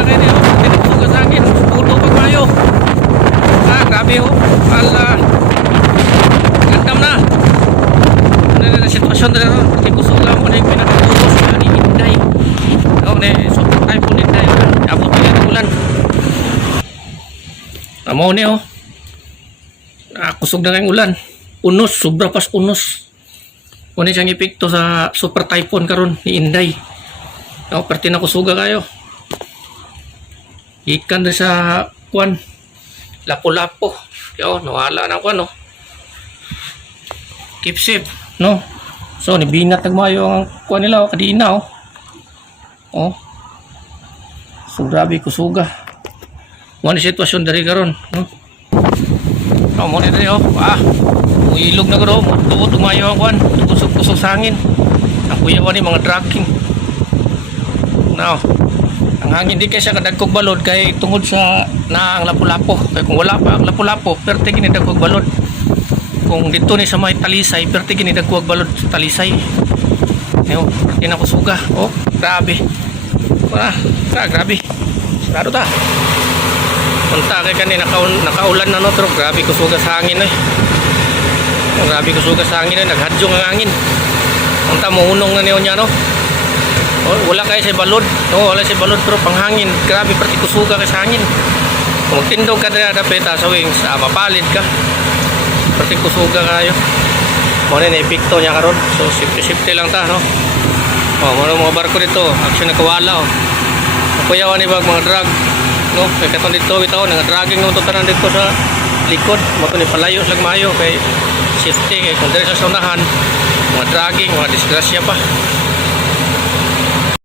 na kayo niyo. Tinugtog sa akin. Puto pa kayo. Grabe ho. Ala. Gandam na. Ano na sitwasyon na ron. Pati kusog lang mo na yung pinakatulog sa ni Inday. Super typhoon Inday. Abot na yung ulan. Amo ni ho. Kusog na kayong ulan. Unos. Sobra pas unos. Kung siyang epekto sa super typhoon karon ni Inday. Perti na kusuga kayo. Ikan na sa kuan. Lapo-lapo. Nawala na kuan, no. Keep safe, no. So, nibinat nagmayo ang kuan nila, kadina, So, grabe kusuga. Mo ni sitwasyon dari karon, no. Mo ni dari, ilog na garo, tuot tumayo ang kuan, kusog-kusog sa hangin. Ang kuyawan ni mga tracking. Now, ang hangin di kay siya kadagkog balod kay tungod sa na ang lapu-lapo. Kay kung wala pa ang lapu-lapo, perti gini dagkog balod. Kung dito ni sa may talisay, perti gini dagkog balod sa talisay. Yo, perti na kusuga. Grabe. Grabe. Sarado ta. Punta kay kanina nakaulan na no, pero grabe kusuga sa hangin Grabe kusuga sa hangin naghadyong ang hangin. Punta mo hunong na niyo niya, no. Wala kayo sa balod. Wala sa balod pero panghangin. Grabe pati kusuga ka sa hangin. Kung magtindog ka na dapat sa wings, mapalid ka. Pati kusuga kayo. Muna na epekto niya karon. So safety lang ta, no. Muna mga barko dito, action na kawala. Kuyawan ni bag mga drag, no. Kay katon dito bitaw nga dragging no tanan dito sa likod. Mo ni palayo lag maayo kay safety kay kung diri sa unahan mga dragging, mga disgrasya pa.